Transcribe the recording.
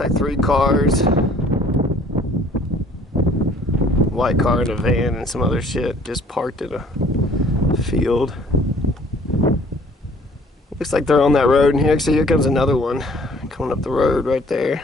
Looks like 3 cars. White car and a van and some other shit just parked in a field. Looks like they're on that road, and here, see, here comes another one coming up the road right there.